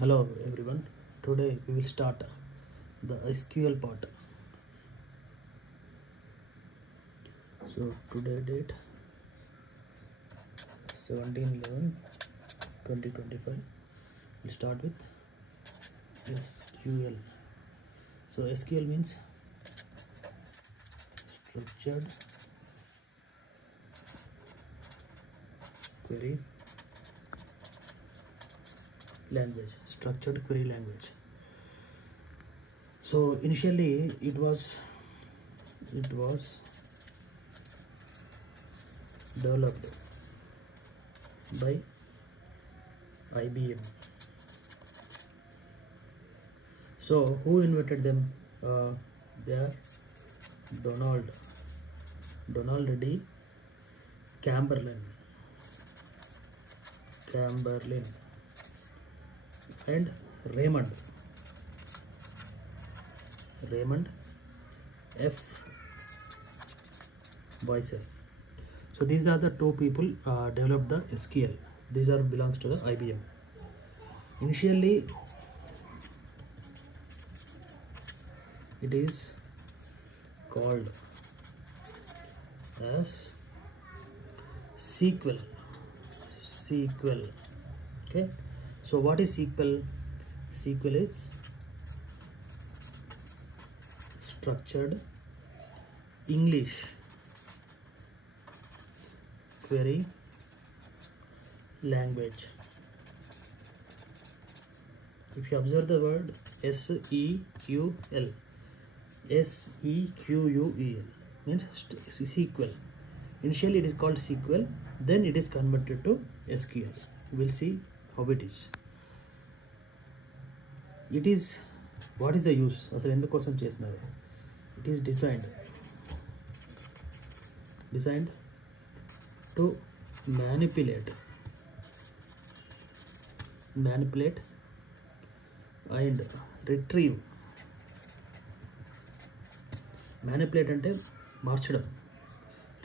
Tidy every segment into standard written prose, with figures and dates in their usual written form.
Hello everyone. Today we will start the SQL part. So today date 17/11/2025. We'll start with SQL. So SQL means structured query language. Structured query language. So initially it was developed by IBM. So who invented them? They are Donald D. Chamberlain and Raymond F. Weisel. So these are the two people developed the SQL. These are belongs to the IBM. Initially it is called as SQL. Okay, so what is SQL? SQL is structured English query language. If you observe the word SEQUL means SQL. Initially it is called SQL, then it is converted to SQL. We'll see how it is. What is the use? అసలు ఎందుకోసం చేస్తున్నారు? It is designed to manipulate and retrieve. Manipulate అంటే మార్చడం,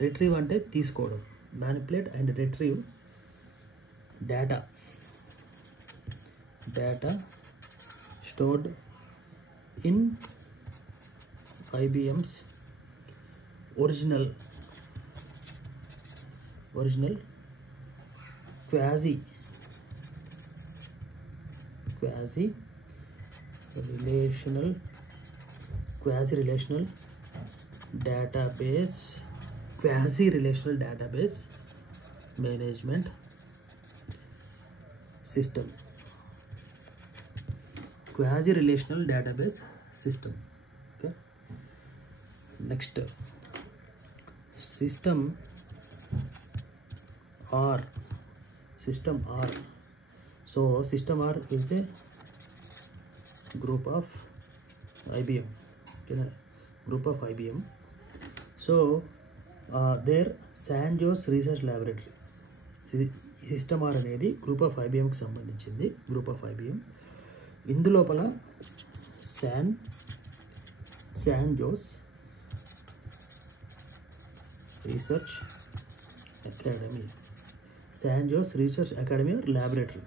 retrieve అంటే తీసుకోవడం. Manipulate and retrieve data stored in IBM's original quasi relational database management system. Quasi-relational database system. Okay. Next, system R. So system R is the group of IBM. Okay, group of IBM. So their San Jose Research Laboratory. System are అనేది group of ఐబిఎంకి సంబంధించింది. Group of IBM ఇందులోపల San Jose research academy laboratory.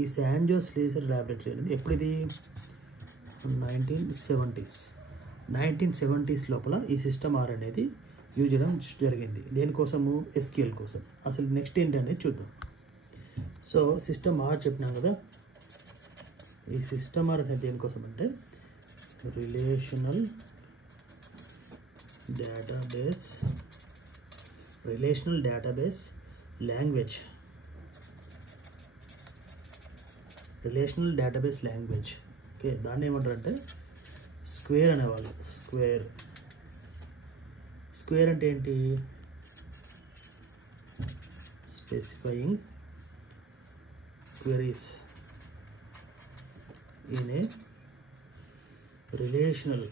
ఈ San Jose research laboratory అనేది ఎప్పుడిది 1970s లోపల ఈ system are అనేది యూజ్ చేయడం జరిగింది. దేనికోసము? SQL కోసం. అసలు నెక్స్ట్ ఏంటనేది చూద్దాం. సో సిస్టమ్ ఆర్ చెప్పినాం కదా, ఈ సిస్టమ్ ఆర్ అనేది దేనికోసం అంటే రిలేషనల్ డేటాబేస్ లాంగ్వేజ్. ఓకే, దాన్ని ఏమంటారంటే స్క్వేర్ అనేవాళ్ళు. స్క్వేర్ అంటే ఏంటి? Specifying queries in a relational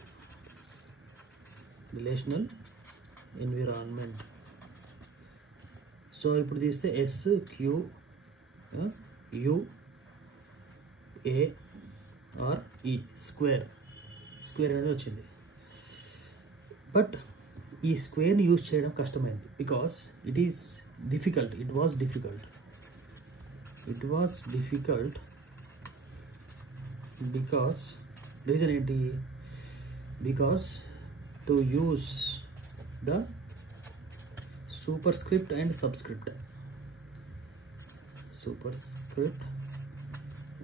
environment. So ఇప్పుడు తీస్తే SQUARE స్క్వేర్ అనేది వచ్చింది. బట్ ఈ స్క్వేర్ని యూజ్ చేయడం కష్టమైంది. Because it was difficult It was difficult because reason ఏంటి? Because to use the superscript and subscript. Superscript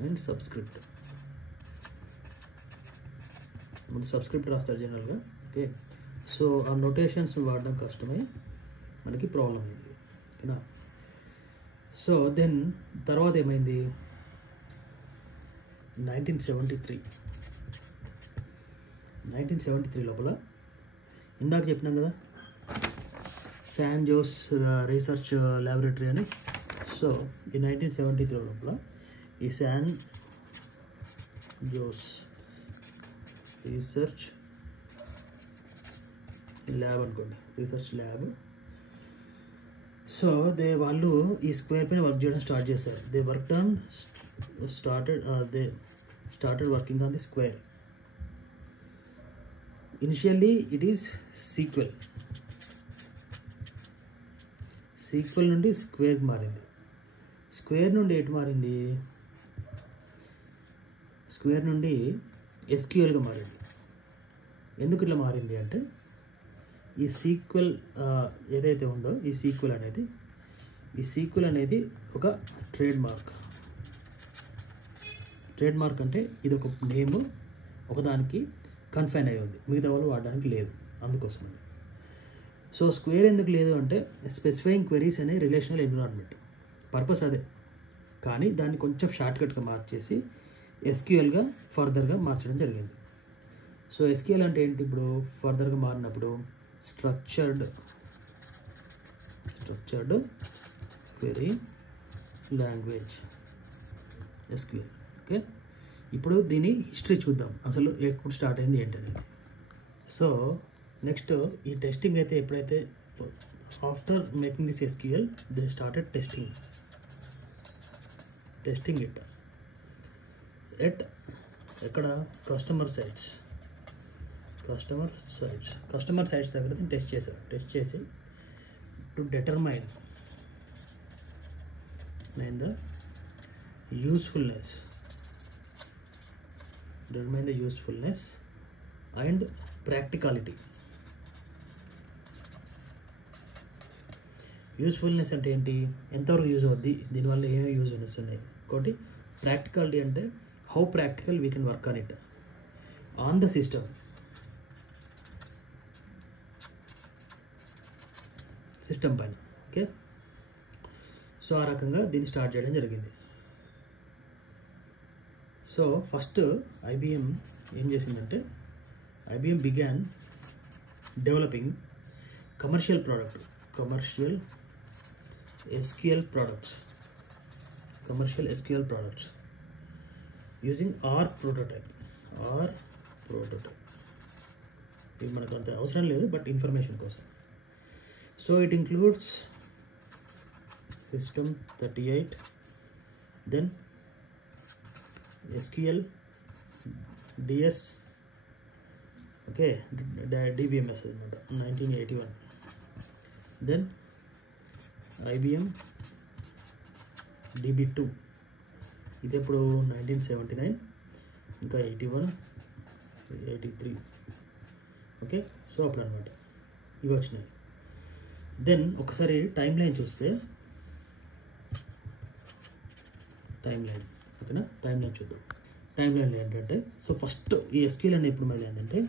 and subscript. ముందు సబ్స్క్రిప్ట్ రాస్తారు జనరల్గా. ఓకే, సో ఆ నోటేషన్స్ వాడడం కష్టమే, మనకి ప్రాబ్లం అయింది. ఓకేనా? సో దెన్ తర్వాత ఏమైంది? 1973 లోపల ఇందాక చెప్పినాం కదా శాన్ జోస్ రీసెర్చ్ ల్యాబొరేటరీ అని. సో ఈ 1973 లోపల ఈ శాన్ జోస్ రీసెర్చ్ ల్యాబ్ అనుకోండి, రీసెర్చ్ ల్యాబ్. సో వాళ్ళు ఈ స్క్వేర్ పైన వర్క్ చేయడం స్టార్ట్ చేశారు. They started working on the square. Initially it is sequel నుండి స్క్వేర్ మారింది. స్క్వేర్ నుండి ఎటు మారింది? స్క్వేర్ నుండి ఎస్క్యూఎల్గా మారింది. ఎందుకు ఇట్లా మారింది అంటే ఈ సీక్వెల్ ఏదైతే ఉందో ఈ సీక్వెల్ అనేది ఒక ట్రేడ్ మార్క్ అంటే ఇది ఒక నేమ్, ఒకదానికి కన్ఫైన్ అయి ఉంది, మిగతా వాళ్ళు వాడడానికి లేదు, అందుకోసమని. సో స్క్వేర్ ఎందుకు లేదు అంటే స్పెసిఫైయింగ్ క్వెరీస్ అనే రిలేషనల్ ఎన్విరాన్మెంట్ పర్పస్ అదే, కానీ దాన్ని కొంచెం షార్ట్కట్గా మార్చేసి ఎస్క్యూఎల్గా ఫర్దర్గా మార్చడం జరిగింది. సో ఎస్క్యూఎల్ అంటే ఏంటి? ఇప్పుడు ఫర్దర్గా మారినప్పుడు structured query language SQL. Okay, ఇప్పుడు దీని హిస్టరీ చూద్దాం, అసలు ఎప్పుడు స్టార్ట్ అయింది ఏంటనేది. సో నెక్స్ట్ ఈ టెస్టింగ్ అయితే ఎప్పుడైతే after making this SQL they started testing it at ఎక్కడ? కస్టమర్ సైట్స్ దగ్గర టెస్ట్ చేసి to determine the usefulness and practicality. Usefulness అంటే ఏంటి? ఎంతవరకు యూజ్ అవుద్ది, దీనివల్ల ఏమేమి యూజ్ఫుల్నెస్ ఉన్నాయి. ఒకటి ప్రాక్టికాలిటీ అంటే how practical we can work on it on the system పైన. ఓకే, సో ఆ రకంగా దీన్ని స్టార్ట్ చేయడం జరిగింది. సో ఫస్ట్ IBM ఏం చేసిందంటే IBM began developing commercial SQL products using R prototype. ఇది మనకు అంత అవసరం లేదు, బట్ ఇన్ఫర్మేషన్ కోసం. So it includes System 38, then SQL DS, okay, DBMS అనమాట 1981, then IBM DB2 ఇది ఎప్పుడు 1979, ఇంకా 81, 83. ఓకే, సో అప్పుడు అనమాట ఇవి వచ్చినాయి. దెన్ ఒకసారి టైం లైన్ చూస్తే ఓకేనా, టైం లైన్ చూద్దాం. టైం లైన్ ఏంటంటే సో ఫస్ట్ ఈ ఎస్క్యూఎల్ అనేది ఎప్పుడు మొదలైందంటే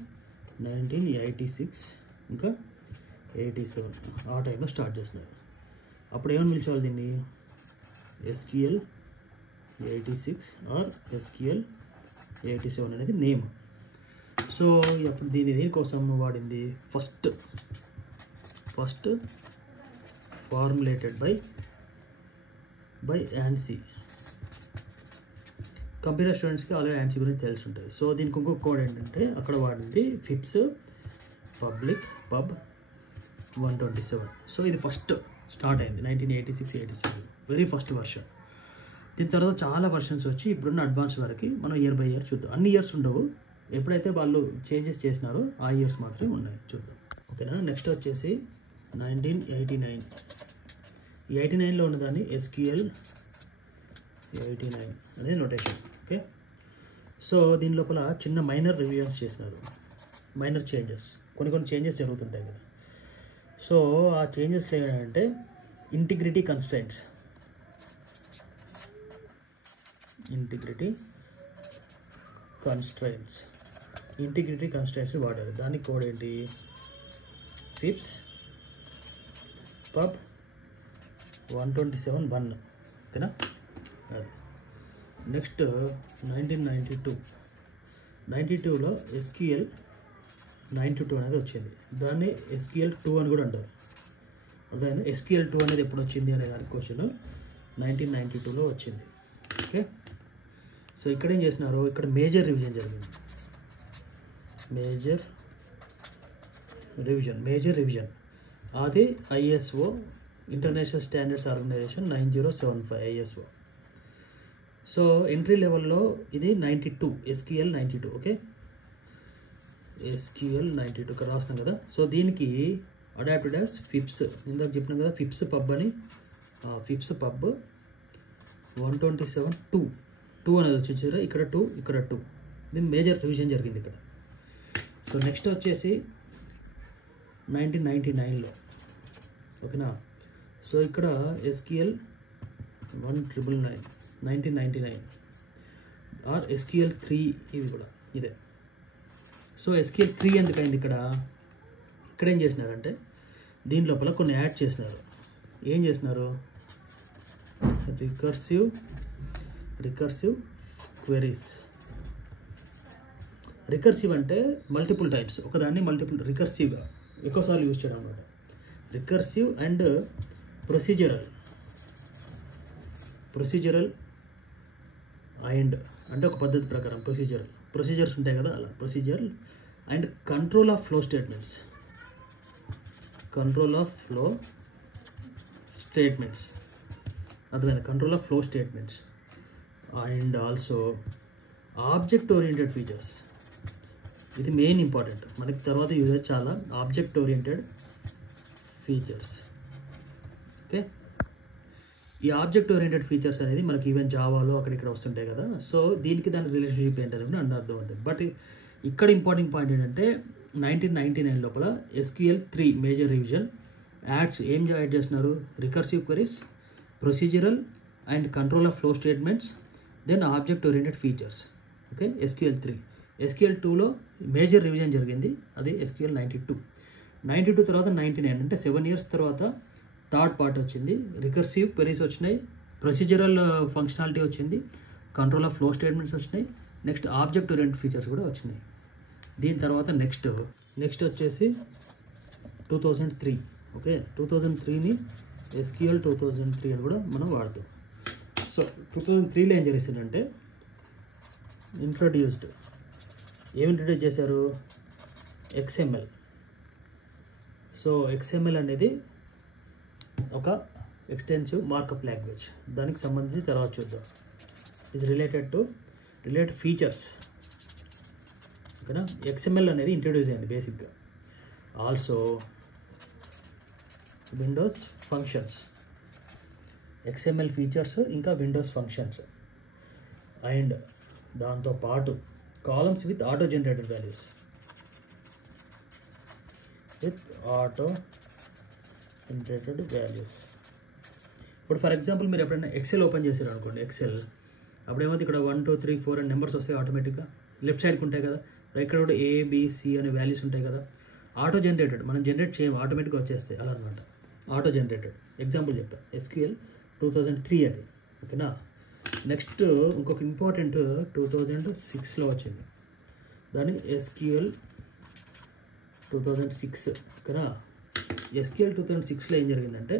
1986 ఇంకా 87 ఆ టైంలో స్టార్ట్ చేస్తున్నారు. అప్పుడు ఏమని పిలిచేవాళ్ళు దీన్ని? SQL 86 ఆర్ SQL 87 అనేది నేమ్. సో అప్పుడు దీనికోసం వాడింది first formulated by ANSI. Computer స్టూడెంట్స్కి ఆల్రెడీ ANSI గురించి తెలిసి ఉంటుంది. సో దీనికి ఇంకొక కోడ్ ఏంటంటే అక్కడ వాడింది FIPS పబ్లిక్ పబ్ 127. సో ఇది ఫస్ట్ స్టార్ట్ అయింది 1986-87, వెరీ ఫస్ట్ వర్షన్. దీని తర్వాత చాలా వర్షన్స్ వచ్చి ఇప్పుడున్న అడ్వాన్స్ వరకు మనం ఇయర్ బై ఇయర్ చూద్దాం. అన్ని ఇయర్స్ ఉండవు, ఎప్పుడైతే వాళ్ళు చేంజెస్ చేసినారో ఆ ఇయర్స్ మాత్రమే ఉన్నాయి, చూద్దాం. ఓకేనా, నెక్స్ట్ వచ్చేసి 1989. ఈ 89లో ఉన్నదాన్ని SQL 89 అనేది నోటేషన్. ఓకే, సో దీని లోపల చిన్న మైనర్ రివిజన్స్ చేసినారు, మైనర్ చేంజెస్, కొన్ని చేంజెస్ జరుగుతుంటాయి కదా. సో ఆ చేంజెస్ ఏంటంటే ఇంటిగ్రిటీ కన్స్ట్రైంట్స్ వాడారు. దానికి కోడ్ ఏంటి? ఫిప్స్ పబ్ 127.1. ఓకేనా? అది నెక్స్ట్ 1992లో SQL 92 అనేది వచ్చింది. దాన్ని SQL 2 అని కూడా అంటారు. అదే SQL 2 అనేది ఎప్పుడు వచ్చింది అనే దానికి క్వశ్చన్ 1992లో వచ్చింది. ఓకే, సో ఇక్కడ ఏం చేసినారు, ఇక్కడ మేజర్ రివిజన్ జరిగింది. మేజర్ రివిజన్ అది ISO international standards organisation 9075 ISO. So entry లెవెల్లో ఇది 92 SQL 92. ఓకే, SQL 92 ఇక్కడ రాస్తాం కదా. సో దీనికి అడాప్టెడ్ యాజ్ ఫిప్స్, ఇందాక చెప్పినాం కదా ఫిప్స్ పబ్ అని. ఫిప్స్ పబ్ 127.2 అనేది వచ్చి ఇక్కడ 2 దీని మేజర్ రివిజన్ జరిగింది ఇక్కడ. సో నెక్స్ట్ వచ్చేసి 1999లో. ఓకేనా? సో ఇక్కడ SQL 1999 ఆర్ SQL 3 ఇది కూడా ఇదే. సో SQL 3 ఎందుకైంది ఇక్కడ ఏం చేసినారంటే దీని లోపల కొన్ని యాడ్ చేసినారు. ఏం చేసినారు? Recursive queries. రికర్సివ్ అంటే మల్టిపుల్ టైమ్స్, ఒకదాన్ని రికర్సివ్గా ఎక్కువసార్లు యూజ్ చేయడం అన్నమాట. రికర్సివ్ అండ్ ప్రొసీజరల్ అండ్ అంటే ఒక పద్ధతి ప్రకారం ప్రొసీజర్స్ ఉంటాయి కదా, అలా procedure and control of flow statements అర్థమైంది? Control of flow statements and also object oriented features. ఇది మెయిన్ ఇంపార్టెంట్ మనకి, తర్వాత యూజ్ చాలా ఆబ్జెక్ట్ ఓరియంటెడ్ ఫీచర్స్. ఓకే, ఈ ఆబ్జెక్ట్ ఓరియంటెడ్ ఫీచర్స్ అనేది మనకి ఈవెన్ జావాలో అక్కడిక్కడ వస్తుంటాయి కదా. సో దీనికి దాని రిలేషన్షిప్ ఏంటనేది కూడా అర్థం అవుతుంది. బట్ ఇక్కడ ఇంపార్టెంట్ పాయింట్ ఏంటంటే 1999 లోపల SQL 3 మేజర్ రివిజన్ ఏం యాడ్ చేస్తున్నారు? Recursive queries, procedural and control of flow statements, then object oriented features. Okay, SQL 3. SQL 2లో మేజర్ రివిజన్ జరిగింది, అది SQL 92 తర్వాత 99 అంటే 7 years తర్వాత థర్డ్ పార్ట్ వచ్చింది. రికర్సివ్ క్వెరీస్ వచ్చినాయి, ప్రొసీజరల్ ఫంక్షనాలిటీ వచ్చింది, కంట్రోల్ ఆఫ్ ఫ్లో స్టేట్మెంట్స్ వచ్చినాయి, నెక్స్ట్ ఆబ్జెక్ట్ ఓరియంటెడ్ ఫీచర్స్ కూడా వచ్చినాయి. దీని తర్వాత నెక్స్ట్ వచ్చేసి 2003. ఓకే, 2003ని SQL 2003 అని కూడా మనం వాడతాం. సో 2003లో ఏం జరిగిందంటే ఏమి ఇంట్రడ్యూస్ చేశారు? XML. సో XML అనేది ఒక ఎక్స్టెన్సివ్ మార్కప్ లాంగ్వేజ్, దానికి సంబంధించి తర్వాత చూద్దాం. Is related features. ఓకేనా? XML అనేది ఇంట్రడ్యూస్ అయింది బేసిక్గా. Also Windows functions, XML features ఇంకా విండోస్ ఫంక్షన్స్, అండ్ దాంతోపాటు columns with auto generated values. ఇప్పుడు ఫర్ ఎగ్జాంపుల్ మీరు ఎప్పుడైనా ఎక్సెల్ ఓపెన్ చేశారు అనుకోండి, ఎక్సెల్ అప్పుడు ఏమవుతుంది, ఇక్కడ 1 2 3 4 అని నెంబర్స్ వస్తాయి ఆటోమేటిక్గా. లెఫ్ట్ సైడ్కి ఉంటాయి కదా, ఇక్కడ కూడా ABC అనే వాల్యూస్ ఉంటాయి కదా. ఆటో జనరేటెడ్, మనం జనరేట్ చేయము, ఆటోమేటిక్గా వచ్చేస్తాయి అలా అనమాట. ఆటో జనరేటెడ్ ఎగ్జాంపుల్ చెప్తాను, SQL 2003 అది. ఓకేనా? నెక్స్ట్ ఇంకొక ఇంపార్టెంట్ 2006లో వచ్చింది, దాన్ని SQL 2006. ఓకేనా? SQL 2006లో ఏం జరిగిందంటే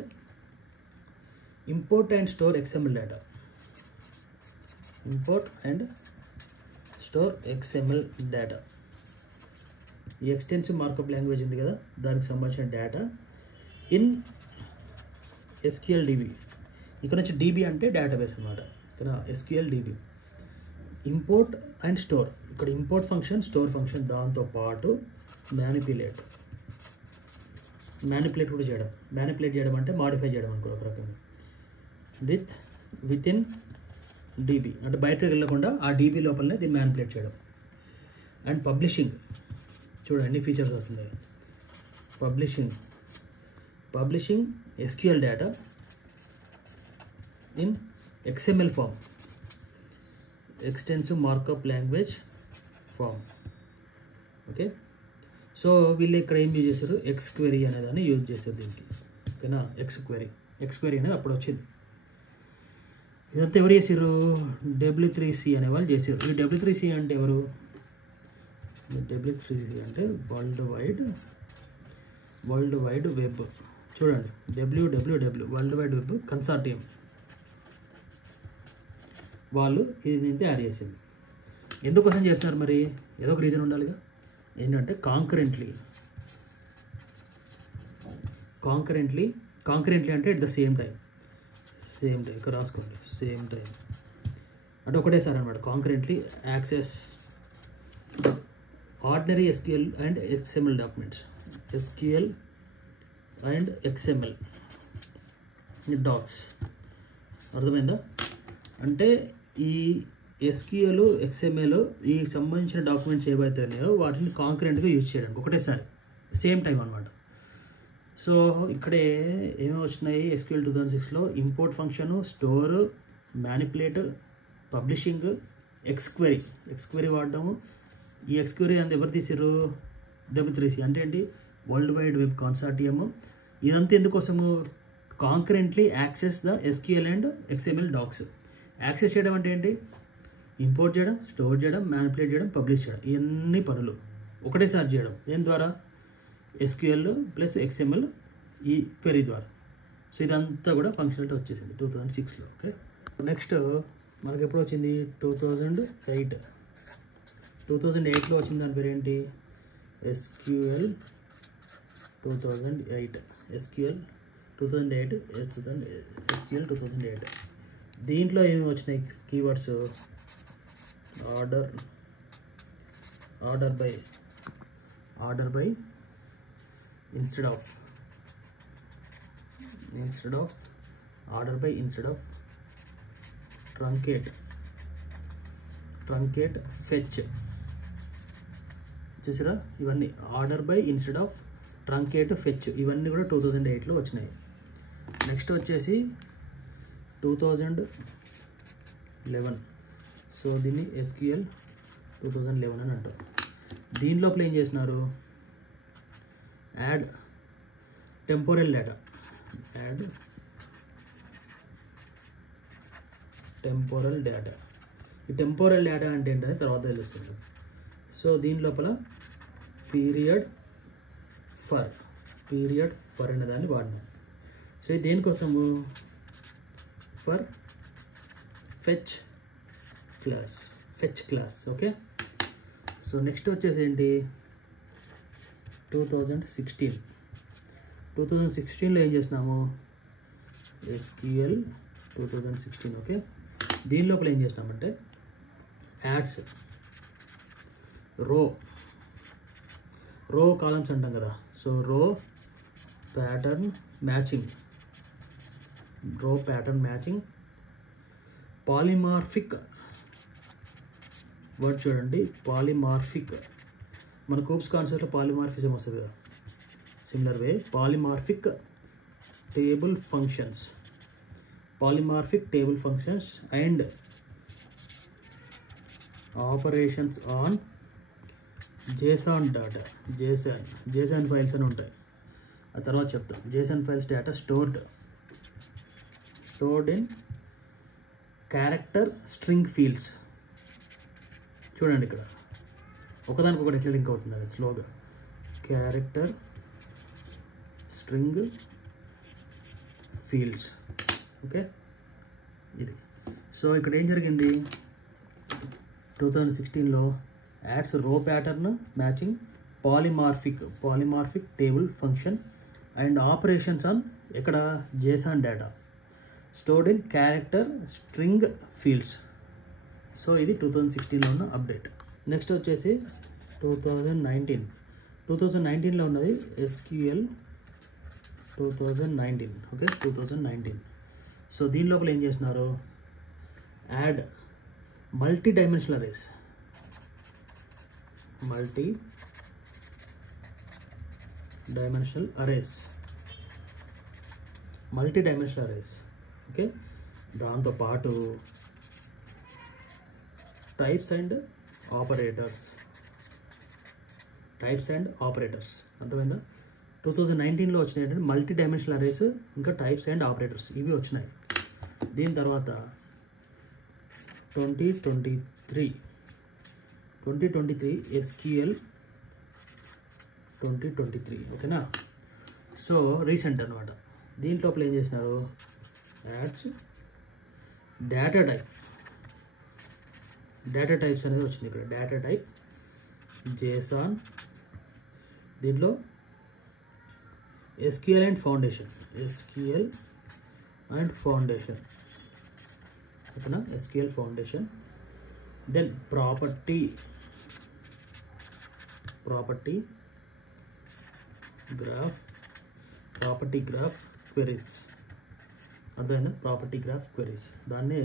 import and store XML data. ఈ ఎక్స్టెన్సివ్ మార్కప్ లాంగ్వేజ్ ఉంది కదా, దానికి సంబంధించిన డేటా ఇన్ SQL DB. ఇక్కడ నుంచి DB అంటే డేటాబేస్ అనమాట. ఓకేనా? SQL DB import and store. ఇక్కడ ఇంపోర్ట్ ఫంక్షన్, స్టోర్ ఫంక్షన్, దాంతోపాటు మ్యానిపులేట్ కూడా చేయడం. మ్యానిపులేట్ చేయడం అంటే మాడిఫై చేయడం అనుకో ఒక రకంగా. విత్ ఇన్ డీబీ అంటే బయటకు వెళ్ళకుండా ఆ డీబీ లోపలనే దీన్ని మ్యానిపులేట్ చేయడం. అండ్ పబ్లిషింగ్ చూడండి ఎన్ని ఫీచర్స్ వస్తున్నాయి. Publishing SQL data in XML form, extensive markup language form. Okay, so వీళ్ళు ఇక్కడ ఏం యూజ్ చేశారు, XQuery అనేదాన్ని యూజ్ చేశారు దీనికి. ఓకేనా, XQuery అనేది అప్పుడు వచ్చింది. ఇదంతా ఎవరు చేసారు, W3C అనే వాళ్ళు చేశారు. ఈ W3C అంటే ఎవరు, W3C అంటే వరల్డ్ వైడ్ వెబ్. చూడండి WWW world wide web consortium వాళ్ళు ఇది తయారు చేసింది. ఎందుకోసం చేస్తున్నారు మరి, ఏదో ఒక రీజన్ ఉండాలిగా. ఏంటంటే కాంకరెంట్లీ అంటే ఎట్ ద సేమ్ టైం ఇక్కడ రాసుకోండి. సేమ్ టైం అంటే ఒకటేసారి అనమాట. Concurrently access ordinary SQL and XML documents, SQL and XML docs. అర్థమైందా, అంటే ఈ SQL XML ఈ సంబంధించిన డాక్యుమెంట్స్ ఏవైతే ఉన్నాయో వాటిని కాంకరెంట్గా యూజ్ చేయడానికి ఒకటేసారి సేమ్ టైం అనమాట. సో ఇక్కడే ఏమేమి వచ్చినాయి SQL 2006లో, import function, store, manipulate, publishing, XQuery వాడడము. ఈ XQuery అంత ఎవరు తీసారు, W3C అంటే ఏంటి, వరల్డ్ వైడ్ వెబ్ కన్సార్టియం. ఇదంతా ఎందుకోసము, concurrently access the SQL and XML docs. Access చేయడం అంటే ఏంటి, ఇంపోర్ట్ చేయడం, స్టోర్ చేయడం, మ్యానిపులేట్ చేయడం, పబ్లిష్ చేయడం, ఇవన్నీ పనులు ఒకటేసారి చేయడం. దేని ద్వారా, SQL ప్లస్ XML ఈ క్వెరీ ద్వారా. సో ఇదంతా కూడా ఫంక్షనాలిటీ వచ్చేసింది 2006లో. ఓకే, నెక్స్ట్ మనకి ఎప్పుడు వచ్చింది, 2008లో వచ్చింది. దాని పేరు ఏంటి, SQL 2008. దీంట్లో ఏమి వచ్చినాయి keywords, order by instead of order by instead of truncate fetch. చూసారా, ఇవన్నీ order by instead of truncate fetch, ఇవన్నీ కూడా 2008లో వచ్చినాయి. నెక్స్ట్ వచ్చేసి 2011. సో దీన్ని SQL 2011 అని అంటారు. దీని లోపల ఏం చేసినారు, యాడ్ టెంపోరల్ డేటా. ఈ టెంపోరల్ డేటా అంటే ఏంటనే తర్వాత తెలుస్తుంది. సో దీని లోపల పీరియడ్ ఫర్ అనే దాన్ని వాడినాం. సో ఇది దేనికోసము, for fetch class. Okay, so next వచ్చేసి ఏంటి, 2016లో ఏం చేసినాము, SQL 2016. ఓకే, దీని లోపల ఏం చేసినామంటే యాడ్స్, రో కాలమ్స్ అంటాం కదా. సో రో ప్యాటర్న్ మ్యాచింగ్, పాలిమార్ఫిక్ వర్డ్ చూడండి, పాలిమార్ఫిక్. మన కూప్స్ కాన్సెప్ట్లో పాలిమార్ఫిజం వస్తుంది కదా, similar way polymorphic table functions and operations on JSON data. JSON files అని ఉంటాయి, ఆ తర్వాత చెప్తాం. JSON files data stored in character string fields. చూడండి ఇక్కడ ఒకదానికొకటి ఎట్లా లింక్ అవుతుంది అది స్లోగా, క్యారెక్టర్ స్ట్రింగ్ ఫీల్డ్స్. ఓకే, ఇది. సో ఇక్కడ ఏం జరిగింది, 2016లో యాడ్స్ రో pattern matching, polymorphic table function and operations on ఇక్కడ JSON data stored in character string fields. So ఇది 2016లో ఉన్న అప్డేట్. నెక్స్ట్ వచ్చేసి 2019లో ఉన్నది SQL 2019. ఓకే, 2019. సో దీని లోపల ఏం చేస్తున్నారు, add multi dimensional arrays, multi dimensional arrays. Okay, దాంతోపాటు టైప్స్ అండ్ ఆపరేటర్స్, అర్థమైందా? 2019లో వచ్చినాయి ఏంటంటే మల్టీ డైమెన్షనల్ అరేస్ ఇంకా టైప్స్ అండ్ ఆపరేటర్స్, ఇవి వచ్చినాయి. దీని తర్వాత 2023 SQL 2023. ఓకేనా? సో రీసెంట్ అనమాట. దీంట్లో ఏం చేసినారు, యాడ్స్ డేటా టైప్స్ అనేది వచ్చింది ఇక్కడ. డేటా టైప్ JSON, దీంట్లో SQL అండ్ ఫౌండేషన్, ఓకేనా? SQL foundation. Then property graph queries, అర్థమైందా? ప్రాపర్టీ గ్రాఫ్ క్వెరీస్, దాన్నే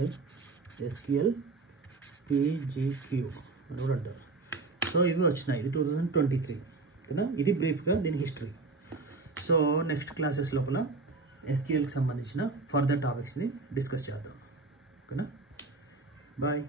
SQL PGQ అని కూడా అంటారు. సో ఇవి వచ్చినాయి, ఇది 2023. ఓకేనా? ఇది బ్రీఫ్గా దీని హిస్టరీ. సో నెక్స్ట్ క్లాసెస్ లోపల SQLకి సంబంధించిన ఫర్దర్ టాపిక్స్ని డిస్కస్ చేద్దాం. ఓకేనా? బాయ్.